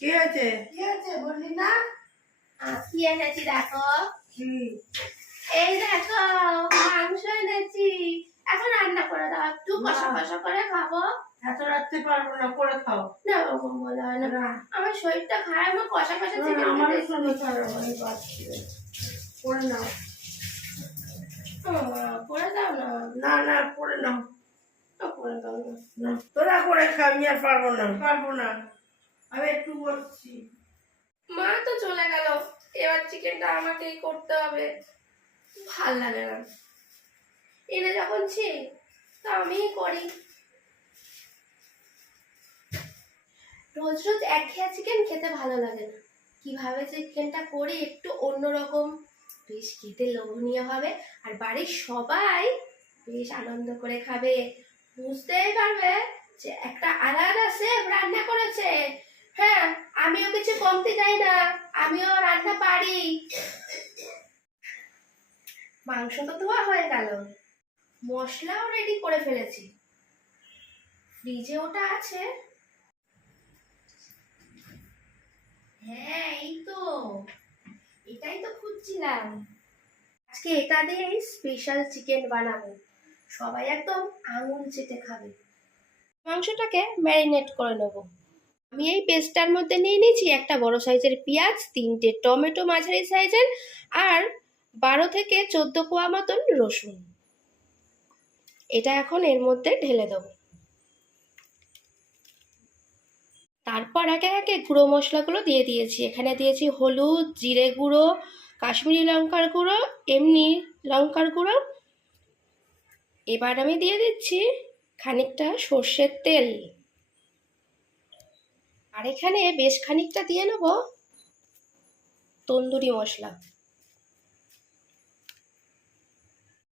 কি হয়েছে? কি হয়েছে? বললি না? কি এনেছি দেখো। এই দেখো মাংস এনেছি। এখন রান্না করে দাও একটু কষা কষা করে খাব। এত রাত্রে পারব না করে খাও। না বাবা বলে হয় না। না। আমার শরীরটা খারাপ আমার কষা কষা না। করে নাও। করে দাও না? না না করে নাও। করে দাও না। না তোরা করে খাবি আর পারব না। পারব না। আমি একটু বসছি মা তো চলে গেল। এবার চিকেনটা আমাকেই করতে হবে। ভালো লাগে না। এনে যখন ছি, তা করি। রোজ রোজ চিকেন খেতে ভালো লাগে না। কীভাবে চিকেনটা করি একটু অন্যরকম। বেশ খেতে লোভনীয় হবে, আর বাড়ির সবাই বেশ আনন্দ করে খাবে। বুঝতেই পারবে যে একটা আলাদা হ্যাঁ আমিও কিছু কমতে চাই না। আমিও রান্না পারি। মাংস তো ধোয়া হয়ে গেল। মশলাও রেডি করে ফেলেছি। ফ্রিজে ওটা আছে। হ্যাঁ এই তো। এটাই তো খুঁজছিলাম। আজকে এটা দিয়ে স্পেশাল চিকেন বানাবো। সবাই একদম আঙুল চেটে খাবে। মাংসটাকে ম্যারিনেট করে নেব। আমি এই পেস্টটার মধ্যে নিয়ে নিয়েছি একটা বড় সাইজের পেঁয়াজ, তিনটে টমেটো মাঝারি সাইজের আর বারো থেকে চোদ্দ কোয়া মতন রসুন। এটা এখন এর মধ্যে ঢেলে দেবো। তারপর একে একে গুঁড়ো মশলাগুলো দিয়ে দিয়েছি। এখানে দিয়েছি হলুদ, জিরে গুঁড়ো, কাশ্মীরি লঙ্কার গুঁড়ো, এমনি লঙ্কার গুঁড়ো। এবার আমি দিয়ে দিচ্ছি খানিকটা সর্ষের তেল। আর এখানে বেশ খানিকটা দিয়ে নেব তন্দুরি মশলা।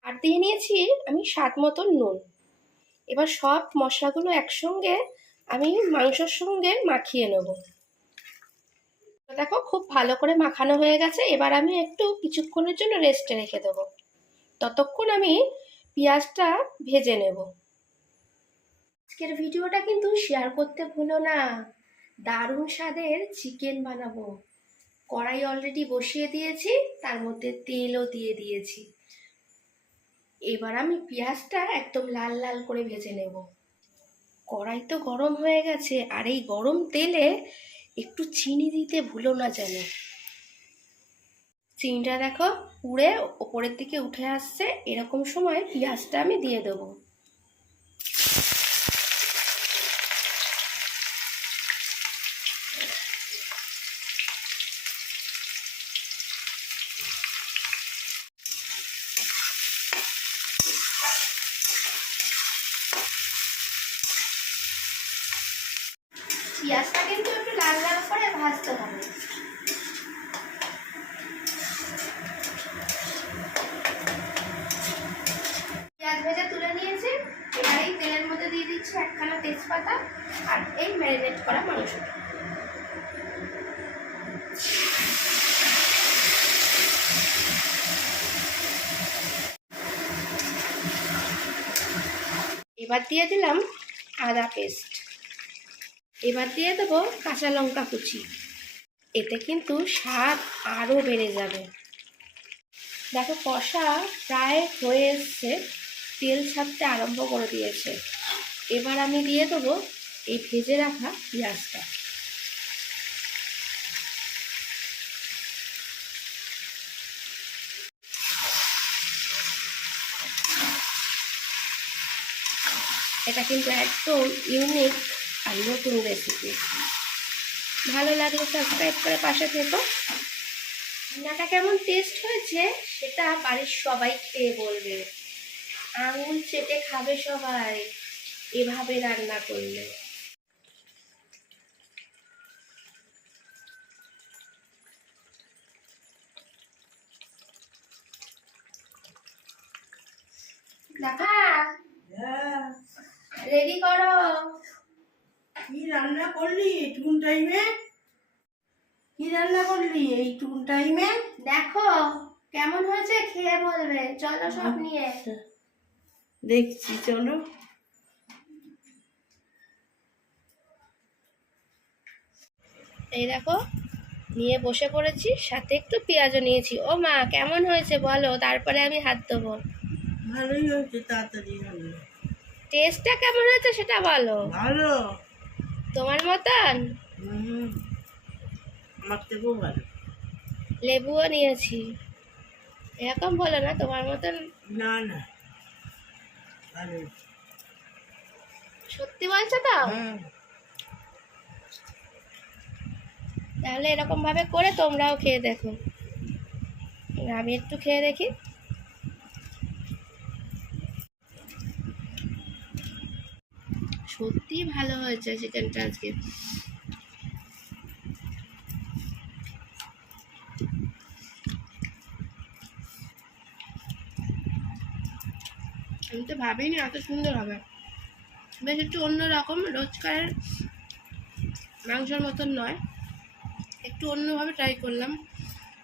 আর দিয়ে নিয়েছি আমি স্বাদ মতন নুন। এবার সব মশলাগুলো একসঙ্গে আমি মাংসর সঙ্গে মাখিয়ে নেব। দেখো খুব ভালো করে মাখানো হয়ে গেছে, এবার আমি একটু কিছুক্ষণের জন্য রেস্টে রেখে দেবো। ততক্ষণ আমি পেঁয়াজটা ভেজে নেব। আজকের ভিডিওটা কিন্তু শেয়ার করতে ভুলো না। দারুণ স্বাদের চিকেন বানাবো। কড়াই অলরেডি বসিয়ে দিয়েছি, তার মধ্যে তেলও দিয়ে দিয়েছি। এবার আমি পেঁয়াজটা একদম লাল লাল করে ভেজে নেব। কড়াই তো গরম হয়ে গেছে, আর এই গরম তেলে একটু চিনি দিতে ভুলো না যেন। চিনিটা দেখো পুড়ে ওপরের দিকে উঠে আসছে, এরকম সময় পেঁয়াজটা আমি দিয়ে দেবো। পেঁয়াজটা কিন্তু একটু লাল লাল করে ভাজতে হবে। পেঁয়াজ ভেজে তুলে নিয়েছি। এবার এই তেলের মধ্যে দিয়ে দিচ্ছি একখানা তেজপাতা আর এই ম্যারিনেট করা মাংসটা এবার দিয়ে দিলাম আদা পেস্ট। এবার দিয়ে দেবো কাঁচা লঙ্কা কুচি। এতে কিন্তু স্বাদ আরও বেড়ে যাবে। দেখো কষা প্রায় হয়ে এসছে, তেল ছাড়তে আরম্ভ করে দিয়েছে। এবার আমি দিয়ে দেবো এই ভেজে রাখা পেঁয়াজটা। এটা কিন্তু একদম ইউনিক আর নতুন রেসিপি ভালো লাগলে সাবস্ক্রাইব করে পাশে থেকো। রান্নাটা কেমন টেস্ট হয়েছে সেটা বাড়ির সবাই খেয়ে বলবে। আঙুল চেটে খাবে সবাই এভাবে রান্না করলে। দেখা। হ্যাঁ। রেডি করো। কি রান্না করলি এইটুকুন টাইমে কি রান্না করলি এইটুকুন টাইমে দেখো কেমন হয়েছে খেয়ে বলবে। চলো সব নিয়ে। দেখছি চলো। এই দেখো নিয়ে বসে পড়েছি সাথে একটু পেঁয়াজও নিয়েছি। ও মা কেমন হয়েছে বলো তারপরে আমি হাত দেবো ভালোই হয়েছে তাড়াতাড়ি টেস্টটা কেমন হয়েছে সেটা বলো। ভালো। তোমার মতন? লেবুও নিয়েছি। এরকম বলো না তোমার মতন না না। সত্যি বলছো তো? তাহলে এরকম ভাবে করে তোমরাও খেয়ে দেখো। আমি একটু খেয়ে দেখি। সত্যি ভালো হয়েছে চিকেনটা আজকে। আমি তো ভাবিনি এত সুন্দর হবে। বেশ একটু অন্যরকম, রোজকার মাংসের মতন নয়। একটু অন্যভাবে ট্রাই করলাম।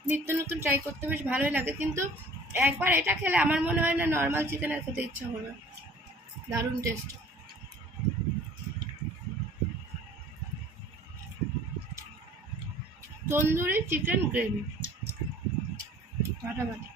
নিত্য নতুন ট্রাই করতে বেশ ভালোই লাগে, কিন্তু একবার এটা খেলে আমার মনে হয় না নর্মাল চিকেনের খেতে ইচ্ছা করবে। দারুণ টেস্ট তন্দুরি চিকেন গ্রেভি ফাটাফাটি